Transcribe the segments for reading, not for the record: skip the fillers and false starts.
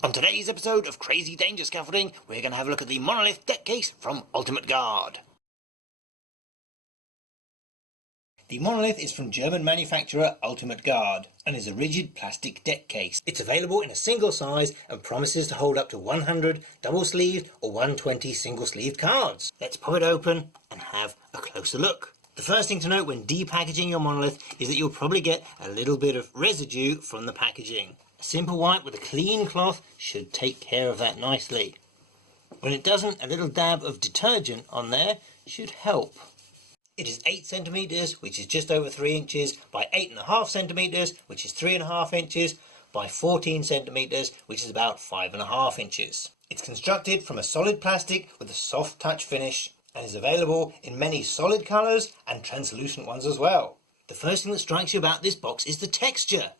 On today's episode of Crazy Danger Scaffolding, we're going to have a look at the Monolith deck case from Ultimate Guard. The Monolith is from German manufacturer Ultimate Guard and is a rigid plastic deck case. It's available in a single size and promises to hold up to 100 double-sleeved or 120 single-sleeved cards. Let's pop it open and have a closer look. The first thing to note when depackaging your Monolith is that you'll probably get a little bit of residue from the packaging. A simple wipe with a clean cloth should take care of that nicely. When it doesn't, a little dab of detergent on there should help. It is 8 centimeters, which is just over 3 inches, by 8.5 centimeters, which is 3.5 inches, by 14 centimeters, which is about 5.5 inches. It's constructed from a solid plastic with a soft touch finish and is available in many solid colors and translucent ones as well. The first thing that strikes you about this box is the texture.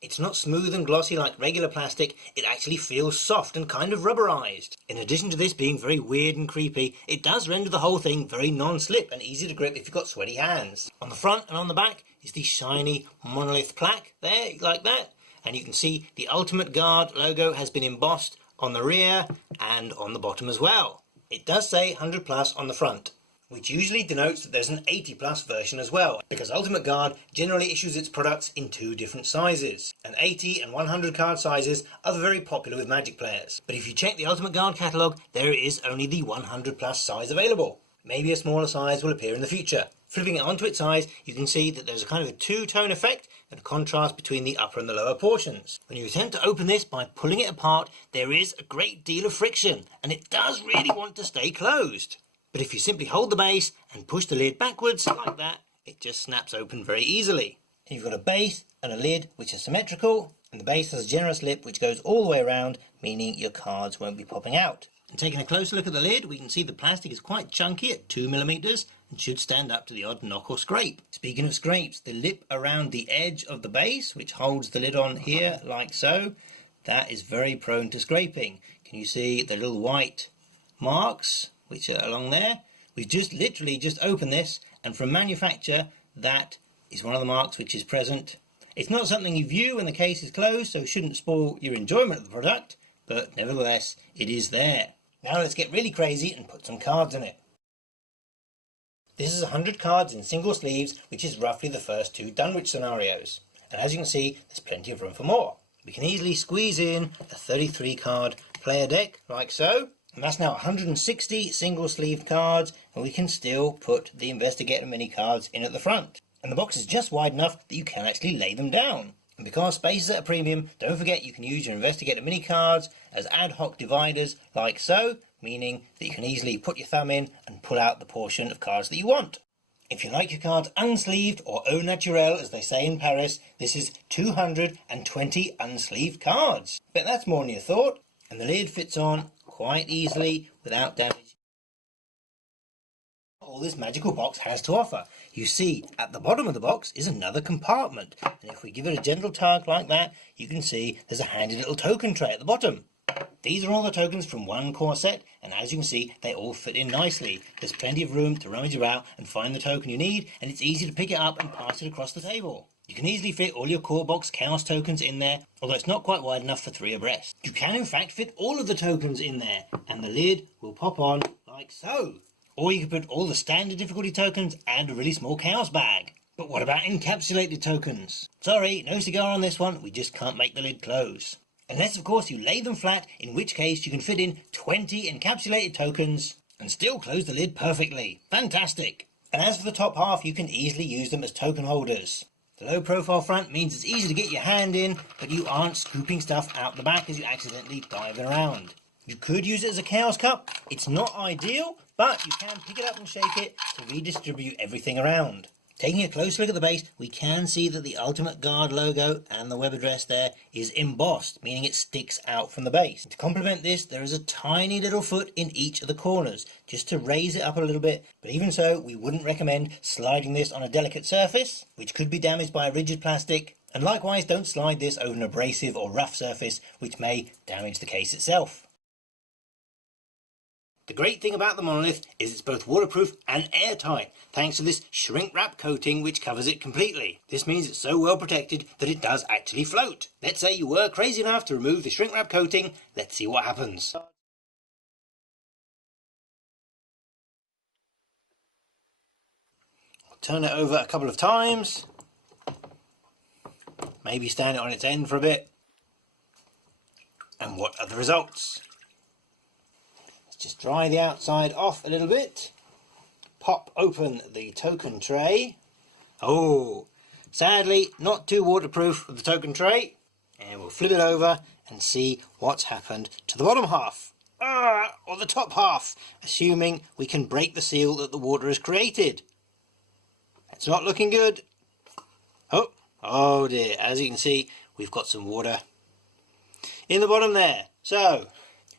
It's not smooth and glossy like regular plastic, it actually feels soft and kind of rubberized. In addition to this being very weird and creepy, it does render the whole thing very non-slip and easy to grip if you've got sweaty hands. On the front and on the back is the shiny Monolith plaque there, like that. And you can see the Ultimate Guard logo has been embossed on the rear and on the bottom as well. It does say 100 plus on the front, which usually denotes that there's an 80 plus version as well, because Ultimate Guard generally issues its products in 2 different sizes. And 80 and 100 card sizes are very popular with Magic players. But if you check the Ultimate Guard catalogue, there is only the 100 plus size available. Maybe a smaller size will appear in the future. Flipping it onto its size, you can see that there's a kind of a two-tone effect and a contrast between the upper and the lower portions. When you attempt to open this by pulling it apart, there is a great deal of friction, and it does really want to stay closed. But if you simply hold the base and push the lid backwards like that, it just snaps open very easily. And you've got a base and a lid which are symmetrical, and the base has a generous lip which goes all the way around, meaning your cards won't be popping out. And taking a closer look at the lid, we can see the plastic is quite chunky at 2mm and should stand up to the odd knock or scrape. Speaking of scrapes, the lip around the edge of the base, which holds the lid on here like so, that is very prone to scraping. Can you see the little white marks which are along there? We've literally just opened this, and from manufacture that is one of the marks which is present. It's not something you view when the case is closed, so shouldn't spoil your enjoyment of the product, but nevertheless it is there. Now let's get really crazy and put some cards in it. This is 100 cards in single sleeves, which is roughly the first 2 Dunwich scenarios, and as you can see there's plenty of room for more. We can easily squeeze in a 33 card player deck like so. And that's now 160 single-sleeved cards, and we can still put the Investigator mini cards in at the front. And the box is just wide enough that you can actually lay them down. And because space is at a premium, don't forget you can use your Investigator mini cards as ad hoc dividers like so, meaning that you can easily put your thumb in and pull out the portion of cards that you want. If you like your cards unsleeved, or au naturel as they say in Paris, this is 220 unsleeved cards. Bet that's more than you thought. And the lid fits on quite easily without damage. All this magical box has to offer. You see at the bottom of the box is another compartment, and if we give it a gentle tug like that, you can see there's a handy little token tray at the bottom. These are all the tokens from one core set, and as you can see they all fit in nicely. There's plenty of room to rummage around and find the token you need, and it's easy to pick it up and pass it across the table. You can easily fit all your core box chaos tokens in there, although it's not quite wide enough for 3 abreast. You can in fact fit all of the tokens in there, and the lid will pop on like so. Or you can put all the standard difficulty tokens and a really small chaos bag. But what about encapsulated tokens? Sorry, no cigar on this one, we just can't make the lid close. Unless of course you lay them flat, in which case you can fit in 20 encapsulated tokens and still close the lid perfectly. Fantastic! And as for the top half, you can easily use them as token holders. The low profile front means it's easy to get your hand in, but you aren't scooping stuff out the back as you accidentally dive it around. You could use it as a chaos cup. It's not ideal, but you can pick it up and shake it to redistribute everything around. Taking a close look at the base, we can see that the Ultimate Guard logo and the web address there is embossed, meaning it sticks out from the base. To complement this, there is a tiny little foot in each of the corners, just to raise it up a little bit, but even so, we wouldn't recommend sliding this on a delicate surface, which could be damaged by a rigid plastic, and likewise don't slide this over an abrasive or rough surface, which may damage the case itself. The great thing about the Monolith is it's both waterproof and airtight, thanks to this shrink wrap coating which covers it completely. This means it's so well protected that it does actually float. Let's say you were crazy enough to remove the shrink wrap coating. Let's see what happens. I'll turn it over a couple of times. Maybe stand it on its end for a bit. And what are the results? Just dry the outside off a little bit. Pop open the token tray. Oh, sadly not too waterproof with the token tray. And we'll flip it over and see what's happened to the bottom half. Or the top half, assuming we can break the seal that the water has created. It's not looking good. Oh dear, as you can see, we've got some water in the bottom there. So,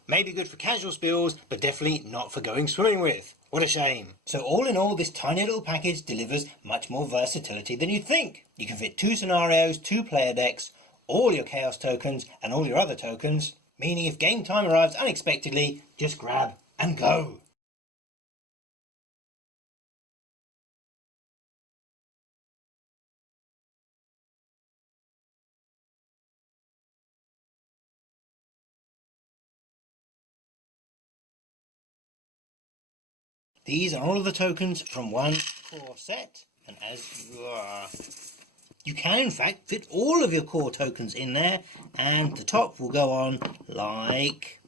maybe good for casual spills, but definitely not for going swimming with. What a shame. So all in all, this tiny little package delivers much more versatility than you'd think. You can fit 2 scenarios, 2 player decks, all your chaos tokens and all your other tokens, meaning if game time arrives unexpectedly, just grab and go. These are all of the tokens from one core set, and as you can in fact fit all of your core tokens in there, and the top will go on like